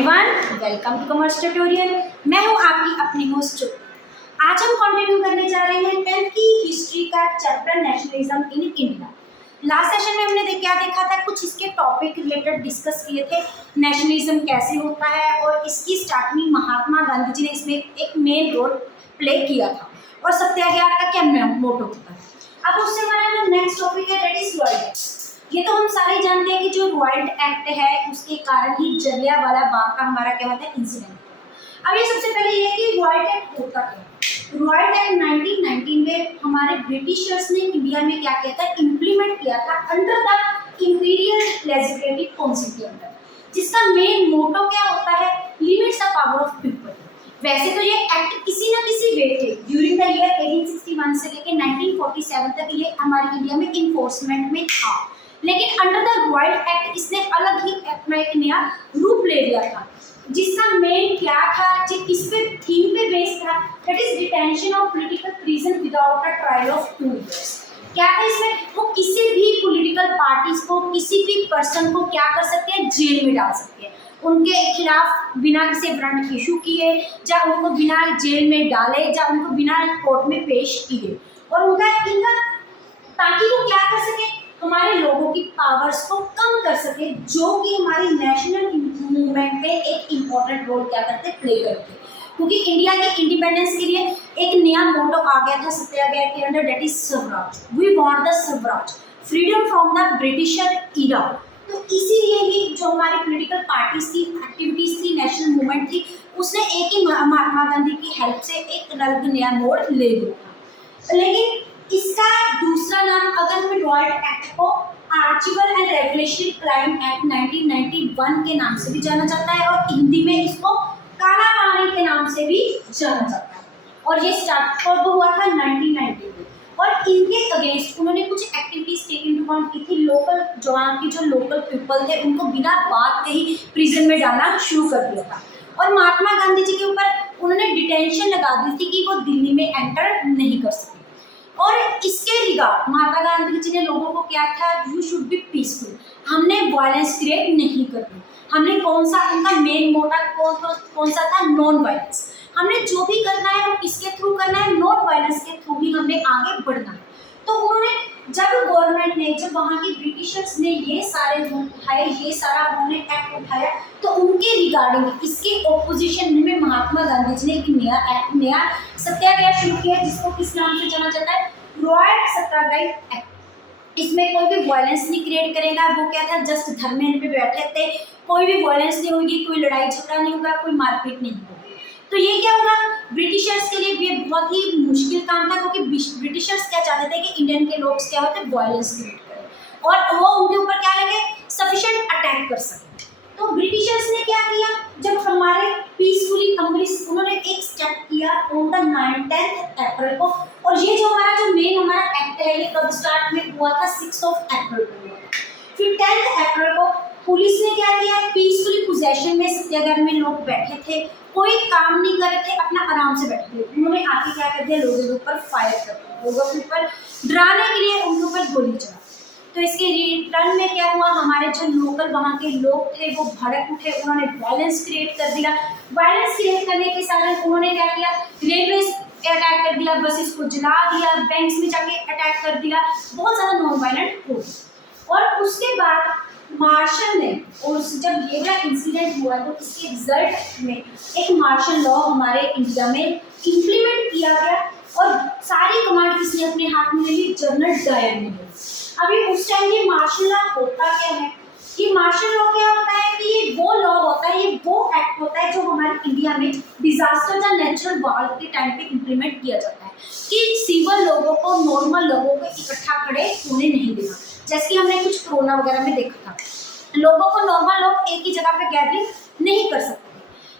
Everyone, welcome to commerce tutorial. मैं हूं आपकी अपनी होस्ट। आज हम कंटिन्यू करने जा रहे हैं 10th की हिस्ट्री का chapter nationalism in India. Last session में हमने क्या देखा था, कुछ इसके टॉपिक रिलेटेड डिस्कस किए थे। नेशनलिज्म कैसे होता है और इसकी स्टार्टिंग महात्मा गांधी जी ने इसमें एक मेन रोल प्ले किया था और सत्याग्रह का क्या मोटो होता है। अब उससे हमारा जो नेक्स्ट टॉपिक है दैट इज रॉयल। ये तो हम सारे जानते हैं कि जो रॉयल एक्ट है उसके कारण ही जलियांवाला बाग का हमारा क्या होता है इंसिडेंट। अब ये सबसे पहले ये है कि रॉयल एक्ट होता क्या है। रॉयल एक्ट 1919 में हमारे ब्रिटिशर्स ने इंडिया में क्या किया था, इम्प्लीमेंट किया था under the imperial legislative council के अंदर, जिसका मेन मोटो क्या होता है, limits the power of people. वैसे तो ये एक्ट किसी न किसी वे थे ड्यूरिंग द ईयर 1861 से लेकर 1947 तक ये हमारे इंडिया में इन्फोर्समेंट में था, लेकिन अंडर द रॉयल एक्ट इसने अलग ही अपना एक नया रूप ले लिया था, जिसका मेन क्या था, किस पे थीम पे बेस्ड था, that is detention of political prison without a trial of 2 years. क्या था इसमें, वो किसी भी पॉलिटिकल पार्टीज को, किसी भी पर्सन को क्या कर सकते हैं, जेल में डाल सकते हैं, उनके खिलाफ बिना किसी वारंट इशू किए, या उनको बिना जेल में डाले, या उनको बिना कोर्ट में पेश किए, और उनका इनका ताकि वो क्या कर सके, हमारे लोगों की पावर्स को कम कर सके, जो कि हमारी नेशनल मूवमेंट में एक इम्पोर्टेंट रोल क्या करते, प्ले करते। क्योंकि इंडिया के इंडिपेंडेंस के लिए एक नया मोटो आ गया था सत्याग्रह के अंदर, that is Swaraj. We want the Swaraj, freedom from the Britisher era. तो इसीलिए ही जो हमारी पॉलिटिकल पार्टीज थी, एक्टिविटीज थी, नेशनल मूवमेंट थी, उसने एक ही महात्मा गांधी की हेल्प से एक अलग नया मोड़ ले लिया। लेकिन इसका दूसरा नाम, अगर हम रॉयल एक्ट को archival and regulatory crime act 1991 के नाम से भी जाना जाता है, और हिंदी में इसको काला पानी के नाम से भी जाना जाता है। और ये स्टार्ट कब हुआ था, 1990 में। और इनके अगेंस्ट उन्होंने कुछ एक्टिविटीज टेकन टू काउंट की थी। लोकल जो वहाँ की जो लोकल पीपल थे उनको बिना बात के ही प्रिजन में डालना शुरू कर दिया था, और महात्मा गांधी जी के ऊपर उन्होंने डिटेंशन लगा दी थी कि वो दिल्ली में एंटर नहीं कर सके। और इसके रिगार्ड महात्मा गांधी जी ने लोगों को क्या था, यू शुड बी पीसफुल, हमने वायलेंस क्रिएट नहीं करनी। हमने कौन सा, उनका मेन मोटिव कौन सा था, नॉन वायलेंस। हमने जो भी करना है वो किसके थ्रू करना है, नॉन वायलेंस के थ्रू ही हमने आगे बढ़ना है। तो उन्होंने जब गवर्नमेंट ने, जब वहाँ की ब्रिटिशर्स ने ये सारे रूल उठाए, ये सारा उन्होंने एक्ट उठाया, तो उनके रिगार्डिंग इसके ऑपोजिशन में महात्मा गांधी जी ने एक नया एक्ट, नया सत्याग्रह शुरू किया, जिसको किस नाम से जाना जाता है, रॉयल सत्याग्रह एक्ट। इसमें कोई भी वायलेंस नहीं क्रिएट करेगा। वो क्या था, जस्ट धरने पे बैठे थे, कोई भी वायलेंस नहीं होगी, कोई लड़ाई झगड़ा नहीं होगा, कोई मारपीट नहीं होगी। तो ये क्या होगा, ब्रिटिशर्स के लिए ये बहुत ही मुश्किल काम था, क्योंकि ब्रिटिशर्स क्या चाहते थे कि इंडियन के लोग क्या होते, वायलेंस क्रिएट करें और वो उनके ऊपर क्या लगे, सफिशिएंट अटैक कर सके। तो ब्रिटिशर्स ने क्या किया, जब हमारे पीसफुली उन्होंने एक स्टेप किया ऑन द 10th अप्रैल को। और ये जो हमारा एक्ट है, ये कब स्टार्ट में हुआ था, 6 अप्रैल को हुआ। फिर 10th अप्रैल को पुलिस ने क्या किया, पीसफुली पोजेशन में सत्याग्रह में लोग बैठे थे, कोई काम नहीं कर रहे थे, अपना आराम से बैठे थे। उन्होंने आके क्या कर दिया, लोगों के ऊपर फायर कर दिया, लोगों के ऊपर डराने के लिए उनके ऊपर गोली चला। तो इसके रिटर्न में क्या हुआ, हमारे जो लोकल वहाँ के लोग थे वो भड़क उठे, उन्होंने वायलेंस क्रिएट कर दिया। वायलेंस क्रिएट करने के साथ उन्होंने क्या किया, रेलवे अटैक कर दिया, बसेस को जला दिया, बैंक्स में जाके अटैक कर दिया, बहुत ज़्यादा नॉन वायलेंट हो गया। और उसके बाद मार्शल ने, और जब ये वाला इंसिडेंट हुआ तो इसके रिजल्ट में एक मार्शल लॉ हमारे इंडिया में इम्प्लीमेंट किया गया, और सारी कमांड किसने अपने हाथ में ले ली, जनरल डायर ने। अभी उस टाइम ये मार्शल लॉ होता क्या है, ये मार्शल लॉ क्या होता है कि ये वो लॉ होता है, ये वो एक्ट होता है जो हमारे इंडिया में डिजास्टर या नेचुरल वार के टाइम पे इम्प्लीमेंट किया जाता है, कि सिविल लोगों को, नॉर्मल लोगों को इकट्ठा खड़े होने नहीं देना। जैसे कि हमने कुछ कोरोना वगैरह में देखा था, लोगों को, नॉर्मल लोग एक ही जगह पे गैदरिंग नहीं कर सकते।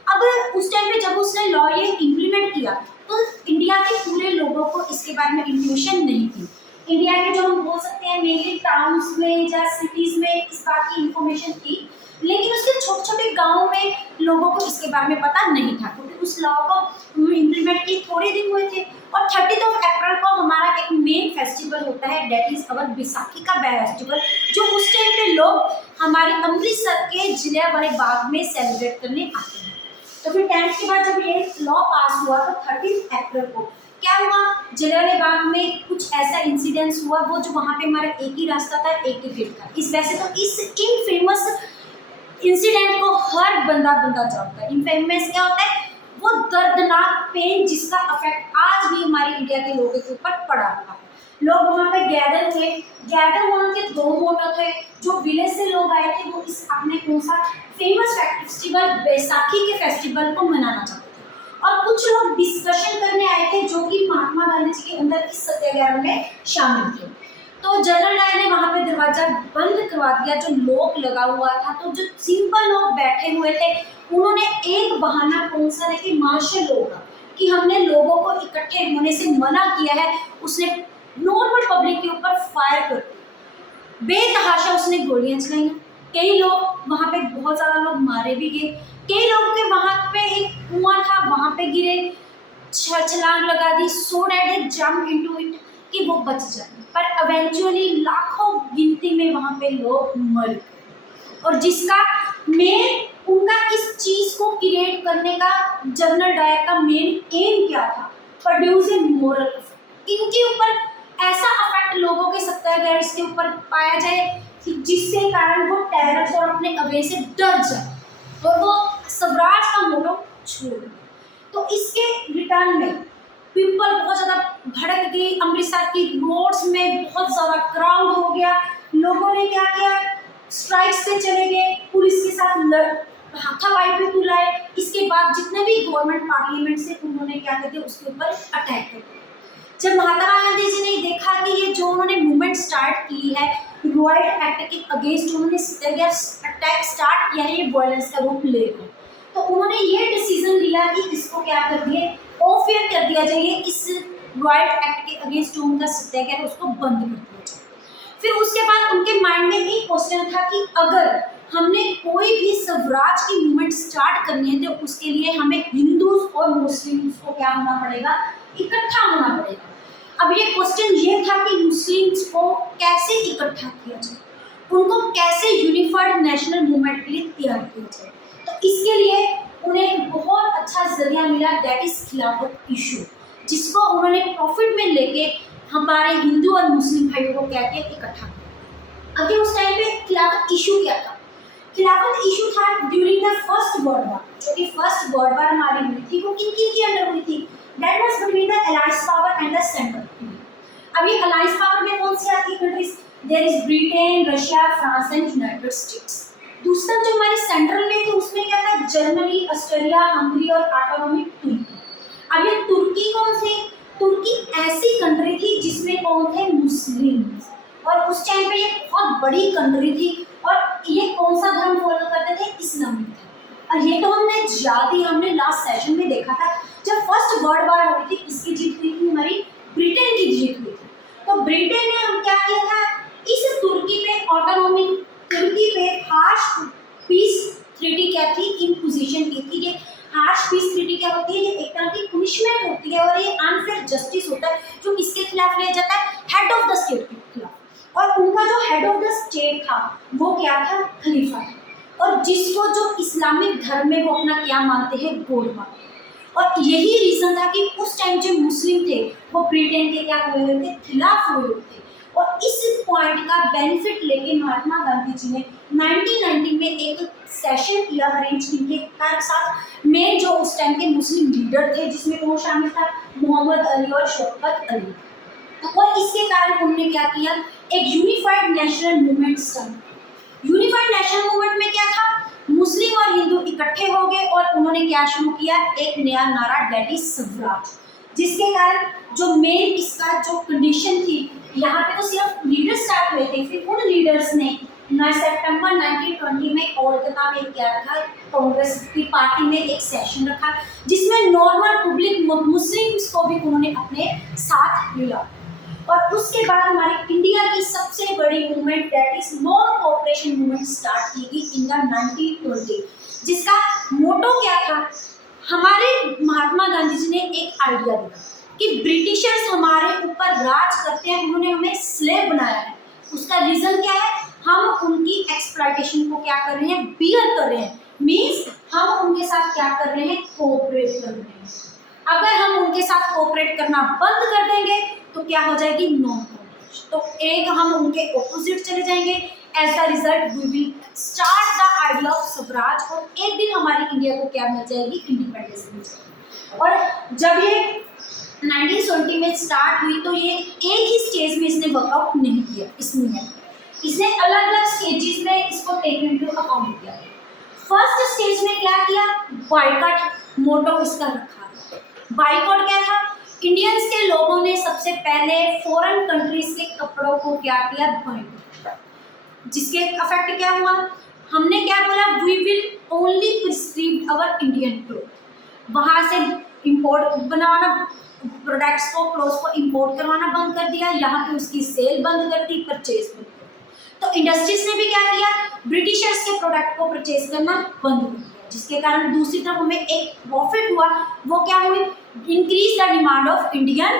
अब उस टाइम पे जब उसने लॉ ये इम्प्लीमेंट किया, तो इंडिया के पूरे लोगों को इसके बारे में इंफॉर्मेशन नहीं थी। इंडिया के जो हम बोल सकते हैं मेनली टाउन्स में या सिटीज में इस बात की इंफॉर्मेशन थी, लेकिन उसके छोटे छोटे गाँव में लोगों को इसके बारे में पता नहीं था, क्योंकि उस लॉ को इम्प्लीमेंट किए थोड़े दिन हुए थे। और 30 अप्रैल को हमारा एक मेन फेस्टिवल होता है, डेट इज अवर बैसाखी का फेस्टिवल, जो उस टाइम पे लोग हमारे अमृतसर के जलियांवाला बाग में सेलिब्रेट करने आते हैं। तो फिर 10th के बाद जब ये लॉ पास हुआ तो 30 अप्रैल को क्या हुआ, जलियांवाला बाग में कुछ ऐसा इंसिडेंस हुआ, वो जो वहाँ पे हमारा एक ही रास्ता था, एक ही गेट था। इस वैसे तो इस इनफेमस इंसिडेंट को हर बंदा जानता है। इनफेमस क्या होता है, वो दर्दनाक पेन जिसका इफेक्ट आज भी हमारे इंडिया के लोगों के ऊपर पड़ा हुआ है। लोग वहाँ पे गैदर हुए, गैदर होने के दो मोटिव थे। जो विलेज से लोग आए थे वो इस अपने कौन सा फेमस फेस्टिवल बैसाखी के फेस्टिवल को मनाना चाहते थे, और कुछ लोग डिस्कशन करने आए थे जो कि महात्मा गांधी जी के अंदर इस सत्याग्रह में शामिल थे। तो जनरल डायर ने वहाँ पे दरवाजा बंद करवा दिया, जो लॉक लगा हुआ था। तो जो सिंपल लोग बैठे हुए थे उन्होंने एक बहाना कौन सा लेके मार्शल लॉ का, कि हमने लोगों को इकट्ठे होने से मना किया है, उसने नॉर्मल पब्लिक के ऊपर फायर कर दिया, बेतहाशा उसने गोलियां चलाई। कई लोग वहाँ पे बहुत ज़्यादा लोग मारे भी गए, कई लोग के वहाँ पे एक कुआं था वहाँ पे गिरे, छलांग लगा दी, so that they jump into it कि वो बच जाए, पर इवेंचुअली लाखों गिनती में वहाँ पे लोग मर गए। और जिसका मेन उनका इस चीज को क्रिएट करने का जनरल डायर का मेन एम क्या था, प्रोड्यूस ए मोरल इफेक्ट। इनके ऊपर ऐसा इफेक्ट लोगों के सत्याग्रह इसके ऊपर पाया जाए कि जिसके कारण वो टेरर और अपने अगे से डर जाए और वो स्वराज का मोटो छोड़। तो इसके रिटर्न में पीपल बहुत ज़्यादा भड़क गई, अमृतसर की रोड्स में बहुत ज़्यादा क्राउड हो गया। लोगों ने क्या किया, स्ट्राइक्स पे चले गए, पुलिस के साथ हाथापाई पे बुलाए। इसके बाद जितने भी गवर्नमेंट पार्लियामेंट से उन्होंने क्या कहते हैं उसके ऊपर अटैक कर दिया। जब महात्मा गांधी जी ने देखा कि ये जो उन्होंने मूवमेंट स्टार्ट की है रॉयल एक्ट के अगेंस्ट, उन्होंने अटैक स्टार्ट किया है, ये वायलेंस का रूप ले रहा है, तो उन्होंने ये डिसीजन लिया कि इसको क्या कर दिए, ऑफियर कर दिया जाए, इस रॉयल एक्ट के अगेंस्ट जो उनका सत्याग्रह उसको बंद कर दिया जाए। फिर उसके बाद उनके माइंड में एक क्वेश्चन था कि अगर हमने कोई भी स्वराज की मूवमेंट स्टार्ट करनी है तो उसके लिए हमें हिंदूज और मुस्लिम्स को क्या होना पड़ेगा, इकट्ठा होना पड़ेगा। अब ये क्वेश्चन ये था कि मुस्लिम्स को कैसे इकट्ठा किया जाए, उनको कैसे यूनिफाइड नेशनल मूवमेंट के लिए तैयार किया जाए। तो इसके लिए उन्हें बहुत अच्छा जरिया मिला, दैट इज खिलाफत इशू, जिसको उन्होंने प्रॉफिट में लेके हमारे हिंदू और मुस्लिम भाइयों को क्या किया, इकट्ठा किया। अभी उस टाइम पे खिलाफत इशू क्या था, खिलाफत इशू था during the first world war, जो कि फर्स्ट वर्ल्ड वॉर हमारी हुई थी वो किन किन के अंडर हुई थी, that was between the alliance power and the central. अब ये अलायंस पावर में कौन सी आती है countries, there is Britain, Russia, France and United States. दूसरा जो हमारे सेंट्रल में थी उसमें क्या था, जर्मनी, ऑस्ट्रेलिया, हंगरी और ऑटोनॉमिक तुर्की। अब ये तुर्की कौन सी, तुर्की ऐसी कंट्री थी जिसमें कौन थे, मुस्लिम, और उस टाइम पे ये बहुत बड़ी कंट्री थी और ये कौन सा धर्म फॉलो करते थे, इस्लामिक धर्म। और ये तो हमने लास्ट सेशन में देखा था, जब फर्स्ट वर्ल्ड वॉर हुई थी किसकी जीत हुई थी, हमारी ब्रिटेन की जीत हुई थी। तो ब्रिटेन ने हम क्या किया था, इस तुर्की पे ऑटोनॉमिक तुर्की पे हार्श पीस ट्रीटी क्या थी, इम्पोजिशन की थी। ये हार्श पीस ट्रीटी क्या होती है, ये एक तरह की पनिशमेंट होती है और ये अनफेयर जस्टिस होता है जो किसके खिलाफ लिया जाता है, हेड ऑफ द स्टेट के खिलाफ। और उनका जो हेड ऑफ द स्टेट था वो क्या था, खलीफा था, और जिसको जो इस्लामिक धर्म में वो अपना क्या मानते हैं, गॉड मानते हैं। और यही रीजन था कि उस टाइम जो मुस्लिम थे वो ब्रिटेन के क्या हुए थे, खिलाफ हुए थे। और इस पॉइंट का बेनिफिट लेके महात्मा गांधी जी ने 1919 में एक सेशन किया अरेंज इनके साथ में जो उस टाइम के मुस्लिम लीडर थे, जिसमें कौन शामिल था, मोहम्मद अली और शौकत अली। और इसके कारण उन्होंने क्या किया, एक unified national movement start. Unified national movement में क्या था, मुस्लिम और हिंदू इकट्ठे हो गए और उन्होंने क्या शुरू किया, एक नया नारा, दैट इज स्वराज। जिसके कारण जो मेन इसका जो कंडीशन थी, यहाँ पे तो सिर्फ लीडर स्टार्ट हुए थे, फिर उन लीडर्स ने 9 सितंबर 1920 में कोलकाता में क्या रखा, कांग्रेस की पार्टी में एक सेशन रखा जिसमें नॉर्मल पब्लिक मुस्लिम्स को भी उन्होंने अपने साथ लिया। और उसके बाद हमारी इंडिया की सबसे बड़ी movement that is non cooperation movement start की गई इन द 1920, जिसका मोटो क्या था? हमारे महात्मा गांधी जी ने एक आइडिया दिया कि ब्रिटिशर्स हमारे ऊपर राज करते हैं, उन्होंने हमें स्लेव बनाया है। उसका रीजन क्या है? हम उनकी एक्सप्लॉयटेशन को क्या कर रहे हैं? बियर कर रहे हैं। मींस हम उनके साथ क्या कर रहे हैं? कोऑपरेट कर रहे हैं। अगर हम उनके साथ कोऑपरेट करना बंद कर देंगे तो क्या हो जाएगी? Non cooperation. तो एक हम उनके ऑपोजिट चले जाएंगे। As the result we will start the idea of swaraj, और एक दिन हमारी इंडिया को क्या मिल जाएगी? इंडिपेंडेंस मिल जाएगी। और जब ये 1920 में स्टार्ट हुई तो ये एक ही स्टेज में इसने वर्कआउट नहीं किया। इस मूवमेंट इसने अलग अलग स्टेजेस में इसको टेक इनटू अकाउंट किया। फर्स्ट स्टेज में क्या किया? बॉयकॉट मोटो इसका रखा। बॉयकॉट क्या था? इंडियंस के लोगों ने सबसे पहले फॉरेन कंट्रीज के कपड़ों को क्या किया? बॉयकॉट, जिसके अफेक्ट क्या हुआ? हमने क्या बोला? We will only prescribe our Indian cloth. वहां से इंपोर्ट बनाना, प्रोडक्ट्स को, क्लोथ्स को इंपोर्ट करवाना बंद कर दिया। यहाँ पे उसकी सेल बंद कर दी, परचेज बंद कर दी। तो इंडस्ट्रीज ने भी क्या किया? ब्रिटिशर्स के प्रोडक्ट को परचेज करना बंद कर दिया, जिसके कारण दूसरी तरफ हमें एक प्रॉफिट हुआ। वो क्या हुई? Increase the demand of Indian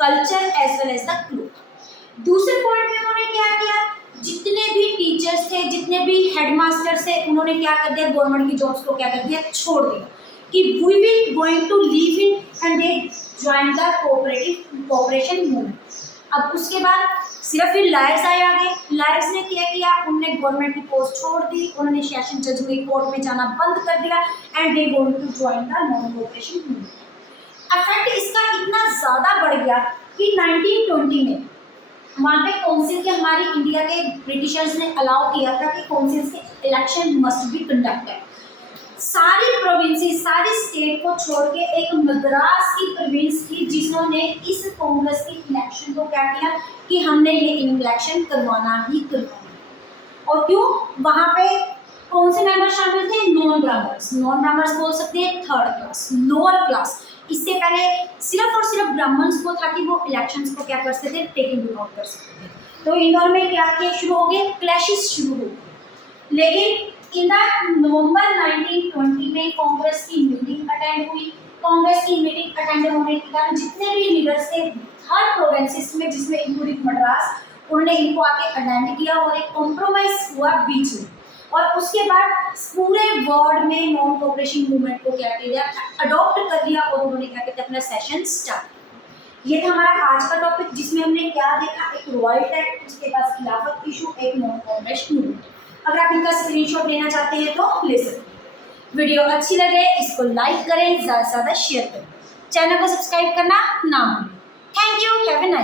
culture as well as the cloth. दूसरे पॉइंट में उन्होंने क्या किया? जितने भी टीचर्स थे, जितने भी हेडमास्टर थे, उन्होंने क्या कर दिया? गवर्नमेंट की जॉब्स को क्या कर दिया? छोड़ दिया कि we will going to leave in, and they join the cooperation movement. अब उसके बाद सिर्फ फिर लायर्स आए आगे। लायर्स ने क्या किया? उन्होंने गवर्नमेंट की पोस्ट छोड़ दी, उन्होंने सेशन जज में कोर्ट में जाना बंद कर दिया, and they going to join the non cooperation movement. Affect इसका इतना ज़्यादा बढ़ गया कि 1920 में वहाँ पे काउंसिल के, हमारी इंडिया के ब्रिटिशर्स ने अलाउ किया था कि काउंसिल के इलेक्शन मस्ट बी कंडक्टेड। सारी प्रोविंसेस, सारी स्टेट को छोड़ के एक मद्रास की प्रोविंस थी जिन्होंने इस कांग्रेस की इलेक्शन को क्या किया कि हमने ये इलेक्शन करवाना ही करवाना। और क्यों? वहाँ पे कौन से मेंबर शामिल थे? Non Brahmins. नॉन ब्राह्मण्स बोल सकते हैं थर्ड क्लास, लोअर क्लास। इससे पहले सिर्फ और सिर्फ ब्राह्मण्स को था कि वो इलेक्शंस को क्या कर सकते थे? टेक इनटू अकाउंट कर सकते थे। तो इंदौर में क्या किया शुरू हो गए? क्लैशेस शुरू हो गए। लेकिन इन द नवंबर 1920 में कांग्रेस की मीटिंग अटेंड हुई। कांग्रेस की मीटिंग अटेंड होने के कारण जितने भी लीडर्स थे हर प्रोविंसेस में, जिसमें इंक्लूडिंग मद्रास, उन्होंने इनको आके अटेंड किया और एक कॉम्प्रोमाइज हुआ बीच में। और उसके बाद पूरे वर्ल्ड में नॉन कोऑपरेशन मूवमेंट को क्या किया, अडॉप्ट कर लिया, और उन्होंने क्या कहते हैं अपना सेशन स्टार्ट। ये था हमारा आज का टॉपिक, जिसमें हमने क्या देखा? एक रॉयल एक्ट, उसके बाद खिलाफत इशू, एक नॉन कोऑपरेशन मूवमेंट। अगर आप इनका स्क्रीनशॉट लेना चाहते हैं तो ले सकते हैं। वीडियो अच्छी लगे इसको लाइक करें, ज़्यादा से ज़्यादा शेयर करें, चैनल को सब्सक्राइब करना ना भूलें। Thank you, have a nice